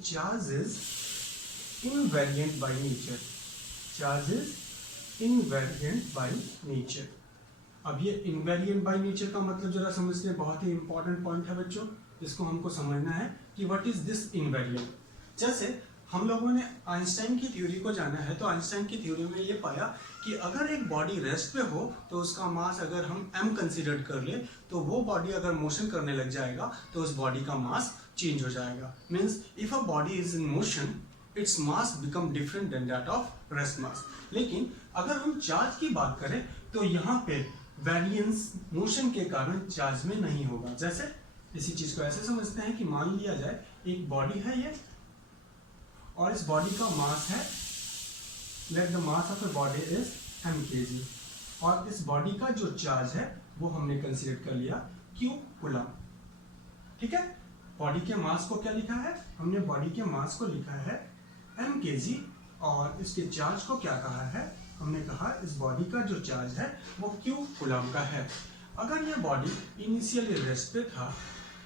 Charge is invariant by nature. Charge is invariant by nature. अब ये invariant by nature का मतलब जरा समझते हैं, बहुत ही इंपॉर्टेंट पॉइंट है बच्चों, इसको हमको समझना है कि व्हाट इज दिस इनवेरिएंट। जैसे हम लोगों ने आइंस्टाइन की थ्योरी को जाना है, तो आइंस्टाइन की थ्योरी में ये पाया कि अगर एक बॉडी रेस्ट पे हो तो उसका मास अगर हम m कंसीडर कर ले, तो वो बॉडी अगर मोशन करने लग जाएगा तो उस बॉडी का मास चेंज हो जाएगा। Means if a body is in motion its mass become different than that of rest mass. लेकिन अगर हम चार्ज की बात करें तो यहाँ पे वेरिएंस मोशन के कारण चार्ज में नहीं होगा। जैसे इसी चीज को ऐसे समझते हैं कि मान लिया जाए एक बॉडी है ये, और इस बॉडी का मास है, let the mass of a body is m kg, और इस बॉडी का जो चार्ज है वो हमने कंसीडर कर लिया q कूलम। ठीक है, बॉडी के मास को क्या लिखा है हमने, बॉडी के मास को लिखा है m kg, और इसके चार्ज को क्या कहा है हमने, कहा इस बॉडी का जो चार्ज है वो q कूलम का है। अगर ये बॉडी इनिशियली रेस्ट पे था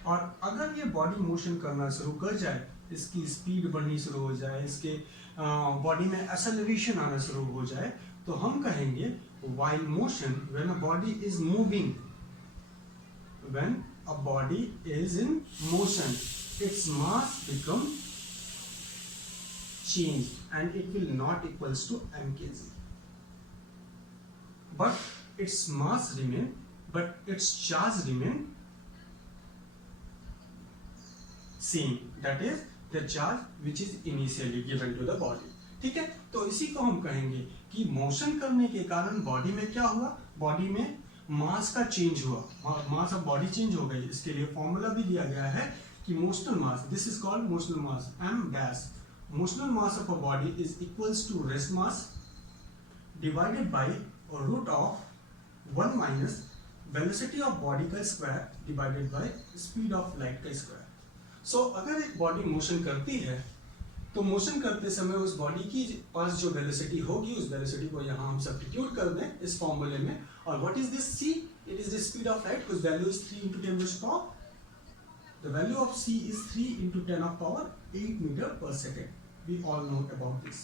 और अगर ये बॉडी मोशन करना शुरू कर जाए, इसकी स्पीड बढ़नी शुरू हो जाए, इसके बॉडी में एक्सेलरेशन आना शुरू हो जाए, तो हम कहेंगे while motion, when a body is moving, when a body is in motion, its mass become changed and it will not equals to m kg, but its mass remain, but its charge remain same, that is the charge which is initially given to the body। ठीक है, तो इसी को हम कहेंगे कि motion करने के कारण बॉडी में क्या हुआ, बॉडी में मास का चेंज हुआ, मास ऑफ बॉडी चेंज हो गई। इसके लिए फॉर्मूला भी दिया गया है कि motional mass, this is called motional mass, m dash, motional mass of a body is equals to rest mass divided by root of 1 minus velocity of body का square divided by speed of light का square. So अगर एक body motion करती है तो motion करते समय उस बॉडी की पास जो वेलोसिटी होगी, उस वेलोसिटी को यहाँ हम सब्स्टिट्यूट कर दें इस फॉर्मूले में, और what is this c, it is the speed of light whose value is 3 into 10 raised to power, the value of c is 3 into 10 of power 8 meter per second, we all know about this।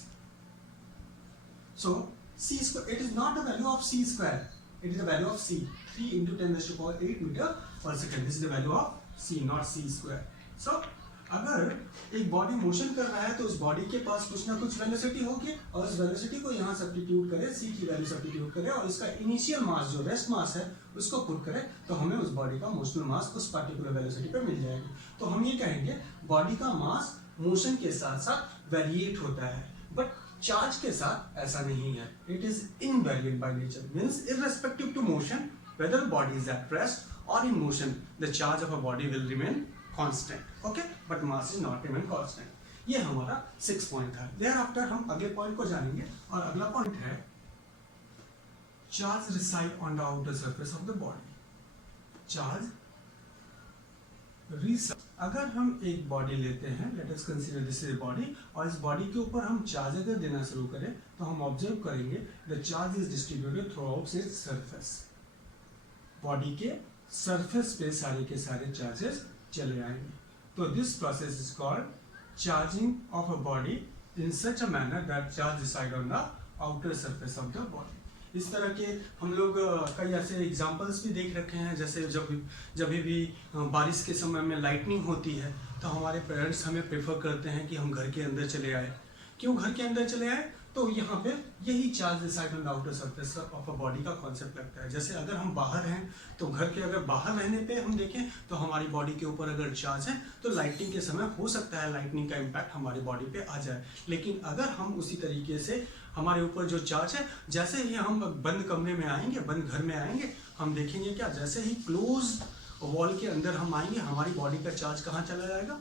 so c square, it is not the value of c square, it is the value of c, 3 into 10 raised to power 8 meter per second, this is the value of c, not c square। so अगर एक body motion कर रहा है तो उस body के पास कुछ ना कुछ वेलोसिटी होगी, और उस वेलोसिटी को यहाँ सब्स्टिट्यूट करें, c की वैल्यू सब्स्टिट्यूट करें, और इसका इनिशियल मास जो रेस्ट मास है उसको पुट करें, तो हमें उस बॉडी का मोशनल मास उस पर्टिकुलर वेलोसिटी पे मिल जाएगी। तो हम ये कहेंगे बॉडी का मास मोशन के साथ साथ वेरिएट होता है, बट चार्ज के साथ ऐसा नहीं है, it is invariant by nature. Means irrespective to motion, whether body is at rest और in motion, the charge of a body will remain constant, okay, but mass is not remain constant. ये हमारा 6 point था। There after हम अगले point को जानेंगे, और अगला पॉइंट है charge reside on the outer surface of the body. Charge reside, अगर हम एक बॉडी लेते हैं, let us consider this is body, और इस बॉडी के ऊपर हम चार्ज अगर देना शुरू करें तो हम ऑब्जर्व करेंगे the charge is distributed throughout its surface. Body के सरफेस पे सारे के सारे चार्जेस चले आएंगे। तो this process is called charging of a body in such a manner that charge reside on the outer surface of the body. इस तरह के हम लोग कई ऐसे एग्जांपल्स भी देख रखे हैं, जैसे जब भी बारिश के समय में लाइटनिंग होती है तो हमारे पेरेंट्स हमें प्रेफर करते हैं कि हम घर के अंदर चले आए। क्यों घर के अंदर चले आए, तो यहाँ पे यही charge reside on the outer surface of a body का कॉन्सेप्ट लगता है। जैसे अगर हम बाहर हैं तो घर के अगर बाहर रहने पे हम देखें तो हमारी बॉडी के ऊपर अगर चार्ज है तो लाइटनिंग के समय हो सकता है लाइटनिंग का इम्पैक्ट हमारी बॉडी पे आ जाए। लेकिन अगर हम उसी तरीके से हमारे ऊपर जो चार्ज है, जैसे ही हम बंद कमरे में आएंगे, बंद घर में आएंगे, हम देखेंगे क्या, जैसे ही क्लोज वॉल के अंदर हम आएंगे हमारी बॉडी का चार्ज कहाँ चला जाएगा,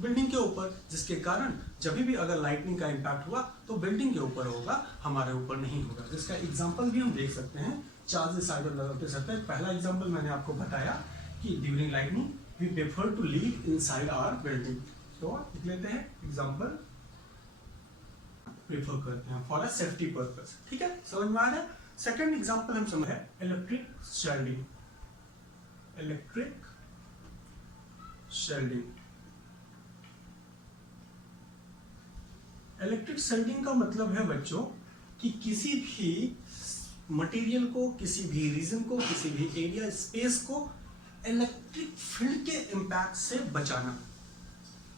बिल्डिंग के ऊपर, जिसके कारण जब भी अगर लाइटनिंग का इम्पैक्ट हुआ तो बिल्डिंग के ऊपर होगा, हमारे ऊपर नहीं होगा। जिसका एग्जांपल भी हम देख सकते हैं charge reside on the outer surface. पहला एग्जांपल मैंने आपको बताया कि during lightning we prefer to leave inside our building. तो लिख लेते हैं एग्जांपल, प्रेफर करते हैं फॉर अ सेफ्टी पर्पस। ठीक है, समझ में आ रहा है। सेकंड एग्जांपल हम समझ है electric shielding. Electric shielding electric shielding का मतलब है बच्चों कि किसी भी मटेरियल को, किसी भी रीजन को, किसी भी एरिया स्पेस को इलेक्ट्रिक फील्ड के इम्पैक्ट से बचाना,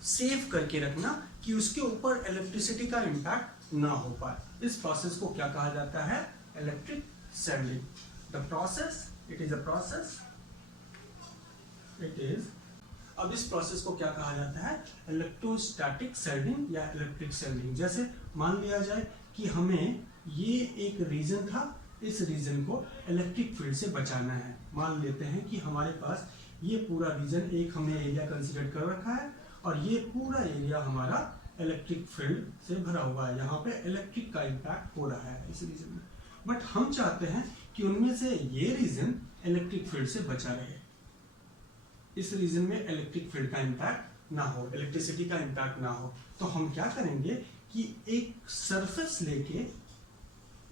सेव करके रखना कि उसके ऊपर इलेक्ट्रिसिटी का इम्पैक्ट ना हो पाए। इस प्रोसेस को क्या कहा जाता है? Electric shielding. The process, it is a process, it is. अब इस प्रोसेस को क्या कहा जाता है? इलेक्ट्रोस्टैटिक शील्डिंग या इलेक्ट्रिक शील्डिंग। जैसे मान लिया जाए कि हमें ये एक रीजन था, इस रीजन को इलेक्ट्रिक फील्ड से बचाना है। मान लेते हैं कि हमारे पास ये पूरा रीजन, एक हमने एरिया कंसीडर कर रखा है और ये पूरा एरिया हमारा इलेक्ट्रिक फील्ड से भरा हुआ है। यहाँ पे इलेक्ट्रिक का इम्पैक्ट हो रहा है इस रीजन में, बट हम चाहते हैं कि उनमें से ये रीजन इलेक्ट्रिक फील्ड से बचा रहे, इस रीजन में इलेक्ट्रिक फील्ड का इम्पैक्ट ना हो, इलेक्ट्रिसिटी का इम्पैक्ट ना हो। तो हम क्या करेंगे कि एक सरफेस लेके,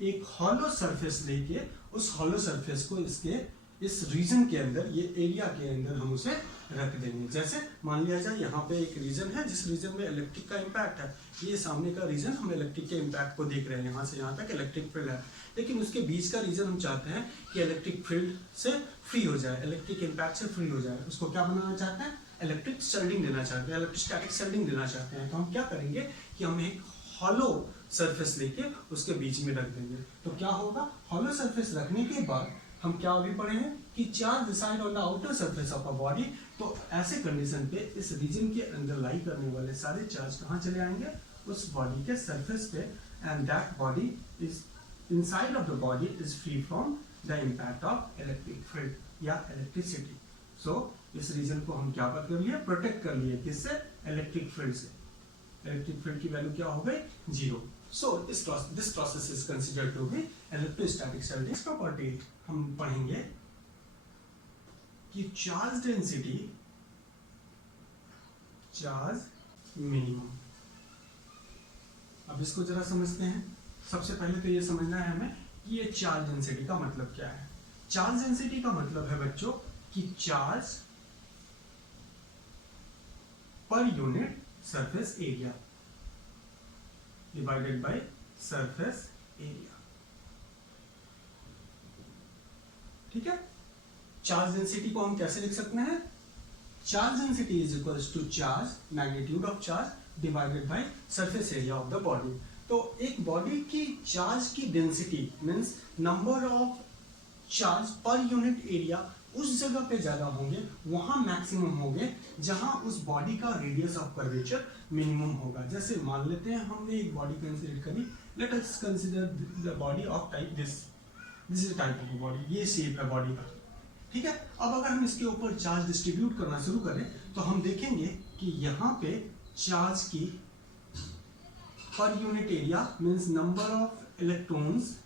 एक हॉलो सरफेस लेके, उस हॉलो सरफेस को इसके इस रीजन के अंदर, ये एरिया के अंदर हम उसे रख देंगे। जैसे मान लिया जाए यहाँ पे एक रीजन है जिस रीजन में इलेक्ट्रिक का इम्पैक्ट है, ये सामने का रीजन हम इलेक्ट्रिक के इम्पैक्ट को देख रहे हैं, यहाँ से यहाँ तक इलेक्ट्रिक फील्ड है, लेकिन उसके बीच का रीजन हम चाहते हैं कि इलेक्ट्रिक फील्ड से फ्री हो जाए, इलेक्ट्रिक इम्पैक्ट से फ्री हो जाए। उसको क्या बनाना चाहते हैं? इलेक्ट्रिक शील्डिंग देना चाहते हैं, इलेक्ट्रोस्टैटिक शील्डिंग देना चाहते हैं। तो हम क्या करेंगे कि हम एक हॉलो सरफेस लेके उसके बीच में रख देंगे। तो क्या होगा? हॉलो सरफेस रखने के बाद हम क्या अभी पढ़े हैं कि charge decide on the outer surface of a body. तो ऐसे कंडीशन पे इस रीजन के अंदर लाई करने वाले सारे चार्ज कहाँ चले आएंगे? उस बॉडी के सरफेस पे, and that body is inside of the body is free from the impact of electric field या इलेक्ट्रिसिटी। सो इस रीजन को हम क्या कर लिए? प्रोटेक्ट कर लिए। किससे? इलेक्ट्रिक फील्ड से। इलेक्ट्रिक फील्ड की वैल्यू क्या हो गई? 0। So this process is considered to be electrostatic shielding. Next property हम पढ़ेंगे कि चार्ज डेंसिटी, चार्ज मिनिमम। अब इसको जरा समझते हैं। सबसे पहले तो ये समझना है हमें कि ये चार्ज डेंसिटी का मतलब क्या है। चार्ज डेंसिटी का मतलब है बच्चों कि चार्ज पर unit surface area divided by surface area. ठीक है? चार्ज डेंसिटी को हम कैसे लिख सकते हैं? Charge density is equals to charge magnitude of charge divided by surface area of the body. तो एक बॉडी की चार्ज की density means number of charge पर यूनिट एरिया उस जगह पे ज्यादा होंगे, वहां मैक्सिमम होंगे जहां उस बॉडी का रेडियस ऑफ कर्वेचर मिनिमम होगा। जैसे मान लेते हैं हमने एक बॉडी कंसीडर करी, late us consider the body of type this is type of body, ये शेप है बॉडी का। ठीक है? अब अगर हम इसके ऊपर चार्ज डिस्ट्रीब्यूट करना शुरू करें तो हम देखेंगे कि यहाँ पे चार्ज की पर unit area means number of electrons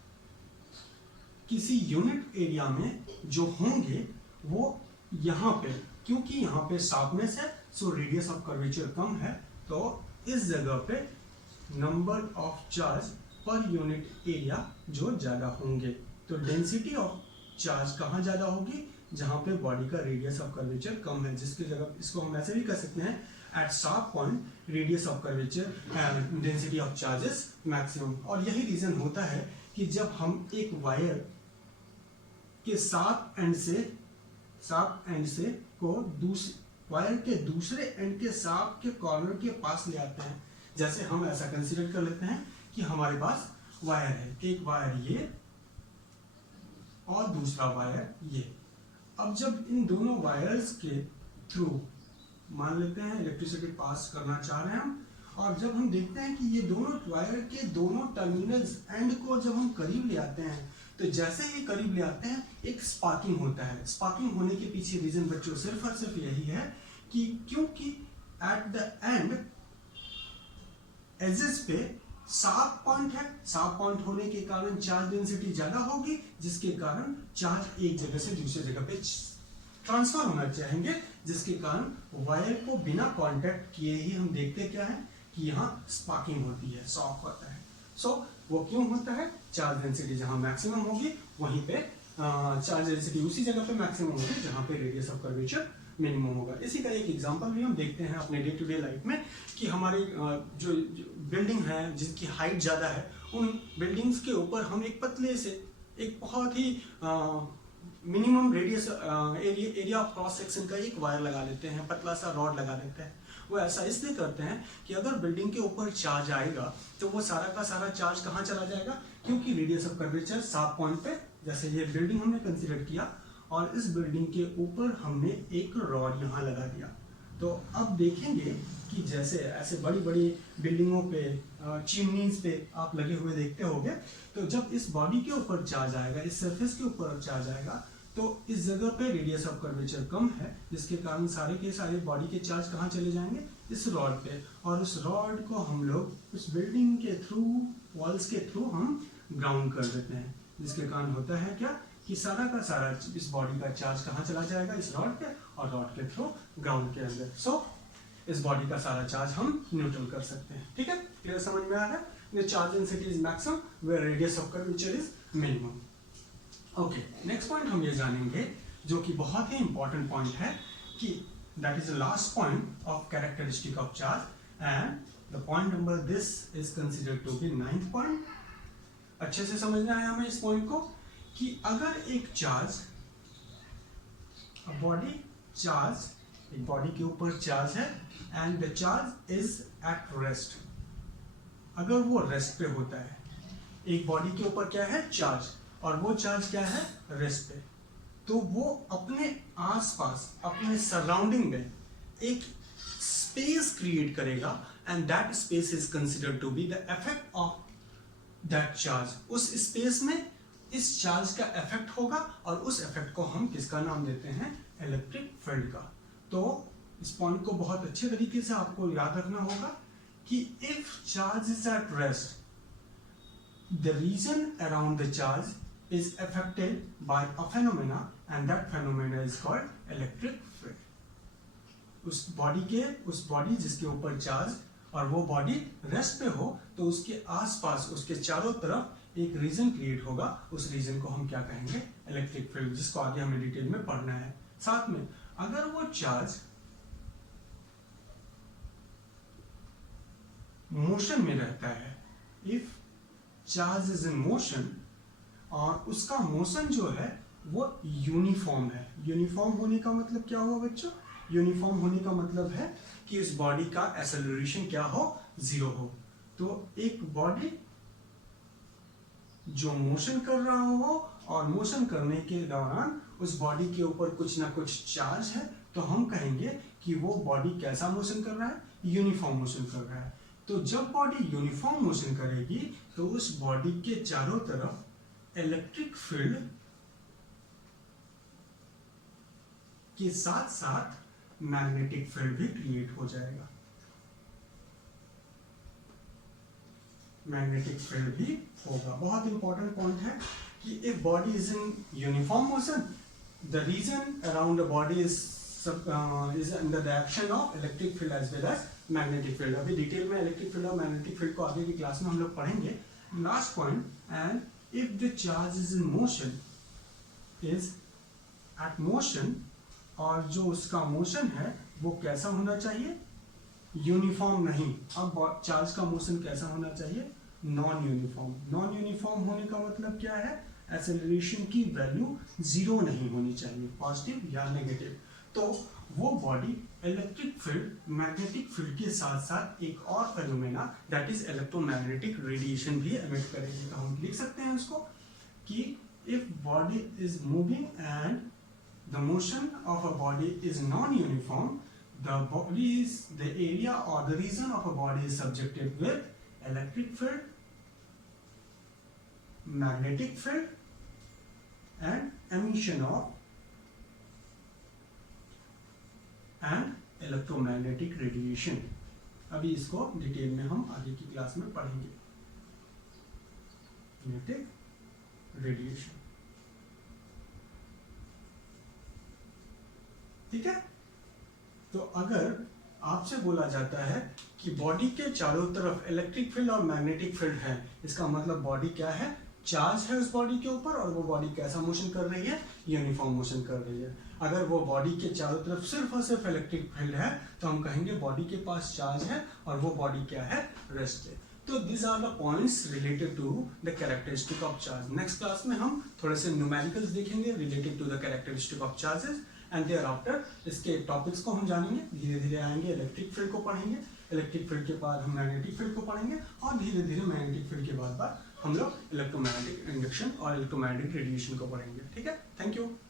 किसी यूनिट एरिया में जो होंगे वो यहाँ पे, क्योंकि यहाँ पे शार्पनेस है सो रेडियस ऑफ कर्वेचर कम है, तो इस जगह पे नंबर ऑफ चार्ज पर यूनिट एरिया जो ज्यादा होंगे। तो डेंसिटी ऑफ चार्ज कहाँ ज्यादा होगी? जहाँ पे बॉडी का रेडियस ऑफ कर्वेचर कम है, जिसकी जगह इसको हम ऐसे भी कर सकते हैं, at sharp point radius of curvature and density of charges maximum. और यही रीजन होता है कि जब हम एक वायर के शार्प एंड से को वायर के दूसरे एंड के शार्प के कॉर्नर के पास ले आते हैं, जैसे हम ऐसा कंसीडर कर लेते हैं कि हमारे पास वायर है, एक वायर ये और दूसरा वायर ये। अब जब इन दोनों वायर्स के थ्रू मान लेते हैं इलेक्ट्रिसिटी पास करना चाह रहे हैं हम, और जब हम देखते हैं कि ये दोनों वायर के दोनों टर्मिनल्स एंड को जब हम करीब ले आते हैं, तो जैसे ही करीब ले आते हैं एक स्पार्किंग होता है। स्पार्किंग होने के पीछे रीजन बच्चों सिर्फ और सिर्फ यही है कि क्योंकि एट द एंड एजेस पे शार्प पॉइंट है, शार्प पॉइंट होने के कारण चार्ज डेंसिटी ज्यादा होगी, जिसके कारण चार्ज एक जगह से दूसरी जगह पे ट्रांसफर होना चाहेंगे, जिसके कारण वायर को बिना कांटेक्ट किए ही हम देखते क्या है कि यहाँ स्पार्किंग होती है, शॉक होता है। सो वो क्यों होता है? चार्ज डेंसिटी जहाँ मैक्सिमम होगी वहीं पे चार्ज डेंसिटी उसी जगह पे मैक्सिमम होगी जहाँ पे रेडियस ऑफ कर्वेचर मिनिमम होगा। इसी का एक एग्जांपल भी हम देखते हैं अपने डे टू डे लाइफ में कि हमारी जो बिल्डिंग है जिसकी हाइट ज़्यादा है, उन बिल्डिंग्स के ऊपर हम एक पतले से एक बहुत ही minimum radius area of cross section का एक वायर लगा लेते हैं, पतला सा रॉड लगा लेते हैं। वो ऐसा इसलिए करते हैं कि अगर बिल्डिंग के ऊपर चार्ज आएगा तो वो सारा का सारा चार्ज कहाँ चला जाएगा, क्योंकि रेडियस ऑफ कर्वेचर 7 पॉइंट पे, जैसे ये बिल्डिंग हमने कंसीडर किया और इस बिल्डिंग के ऊपर हमने एक रॉड यहाँ लगा दिया, तो अब देखेंगे कि जैसे ऐसे बड़ी बड़ी बिल्डिंगों पे चिमनीज पे आप लगे हुए देखते होंगे, तो जब इस बॉडी के ऊपर चार्ज आएगा, इस सरफेस के ऊपर चार्ज आएगा, तो इस जगह पे रेडियस ऑफ कर्वेचर कम है, जिसके कारण सारे के सारे बॉडी के चार्ज कहाँ चले जाएंगे, इस रॉड पे, और उस रॉड को हम लोग उस बिल्डिंग के थ्रू, वॉल्स के थ्रू हम ग्राउंड कर देते हैं, जिसके कारण होता है क्या कि सारा का सारा इस बॉडी का चार्ज कहाँ चला जाएगा, इस रॉड पे, और रॉड के थ्रू ग्राउंड के अंदर। सो इस बॉडी का सारा चार्ज हम न्यूट्रल कर सकते हैं। ठीक है, क्लियर, समझ में आ रहा है? The charge density is maximum where radius of curvature is minimum. Okay, next point हम ये जानेंगे जो कि बहुत ही इंपॉर्टेंट पॉइंट है कि that is the last point of characteristic of charge, and the point number this is considered to be 9th point. अच्छे से समझना है हमें इस पॉइंट को कि अगर एक चार्ज, बॉडी चार्ज, एक बॉडी के ऊपर चार्ज है and the charge is at rest, अगर वो रेस्ट पे होता है, एक बॉडी के ऊपर क्या है, चार्ज, और वो चार्ज क्या है, रेस्ट पे, तो वो अपने आसपास, अपने सराउंडिंग में एक स्पेस क्रिएट करेगा, and that space is considered to be the effect of that charge. उस स्पेस में इस चार्ज का इफेक्ट होगा, और उस इफेक्ट को हम किसका नाम देते हैं, इलेक्ट्रिक फील्ड का। तो इस पॉइंट को बहुत अच्छे तरीके से आपको याद रखना होगा कि if charge is at rest, the region around the charge is affected by a phenomena, and that phenomena is called electric field. उस बॉडी जिसके ऊपर चार्ज और वो बॉडी रेस्ट पे हो, तो उसके आसपास, उसके चारों तरफ एक रीजन क्रिएट होगा, उस रीजन को हम क्या कहेंगे, इलेक्ट्रिक फील्ड, जिसको आगे हमें डिटेल में पढ़ना है। साथ में अगर वो चार्ज मोशन में रहता है, if charge is in motion, और उसका मोशन जो है वो यूनिफॉर्म है। यूनिफॉर्म होने का मतलब क्या हुआ बच्चों, यूनिफॉर्म होने का मतलब है कि उस बॉडी का एक्सेलरेशन क्या हो, 0 हो। तो एक बॉडी जो मोशन कर रहा हो और मोशन करने के दौरान उस बॉडी के ऊपर कुछ ना कुछ चार्ज है, तो हम कहेंगे कि वो बॉडी कैसा मोशन कर रहा है, यूनिफॉर्म मोशन कर रहा है। तो जब बॉडी यूनिफॉर्म मोशन करेगी तो उस बॉडी के चारों तरफ इलेक्ट्रिक फील्ड के साथ साथ मैग्नेटिक फील्ड भी क्रिएट हो जाएगा। मैग्नेटिक फील्ड भी होगा। बहुत इंपॉर्टेंट पॉइंट है कि if body is in uniform motion, the region around the body is under the action of electric field as well as magnetic field. अभी डिटेल में इलेक्ट्रिक फील्ड और मैग्नेटिक फील्ड को आगे की क्लास में हम लोग पढ़ेंगे। Last point, and if the charge is in motion, is at motion, और जो उसका मोशन है वो कैसा होना चाहिए, यूनिफॉर्म नहीं। अब चार्ज का मोशन कैसा होना चाहिए, नॉन यूनिफॉर्म। नॉन यूनिफॉर्म होने का मतलब क्या है, एक्सेलरेशन की वैल्यू 0 नहीं होनी चाहिए, पॉजिटिव या नेगेटिव। तो वो body electric field, magnetic field के साथ साथ एक और phenomena that is electromagnetic radiation भी एमिट करेगी। तो हम लिख सकते हैं उसको कि if body is moving and the motion of a body is non uniform, the body is, the area or the region of a body is subjected with electric field, magnetic field, and emission of and electromagnetic radiation. अभी इसको detail में हम आगे की class में पढ़ेंगे। Magnetic radiation, ठीक है। तो अगर आपसे बोला जाता है कि बॉडी के चारों तरफ इलेक्ट्रिक फील्ड और मैग्नेटिक फील्ड है, इसका मतलब बॉडी क्या है, चार्ज है उस बॉडी के ऊपर और वो बॉडी कैसा मोशन कर रही है, यूनिफॉर्म मोशन कर रही है। अगर वो बॉडी के चारों तरफ सिर्फ और सिर्फ इलेक्ट्रिक फील्ड है तो हम कहेंगे बॉडी के पास चार्ज है और वो बॉडी क्या है, रेस्ट है। तो these are the points related to the characteristic of charge. Next class में हम थोड़े से न्यूमेरिकल्स देखेंगे related to the characteristic of charges and thereafter इसके टॉपिक्स को हम जानेंगे, धीरे धीरे आएंगे, इलेक्ट्रिक फील्ड को पढ़ेंगे, इलेक्ट्रिक फील्ड के बाद हम मैग्नेटिक फील्ड को पढ़ेंगे और धीरे धीरे मैग्नेटिक फील्ड के बाद हम लोग इलेक्ट्रोमैग्नेटिक इंडक्शन और इलेक्ट्रोमैग्नेटिक रेडिएशन को पढ़ेंगे। ठीक है, थैंक यू।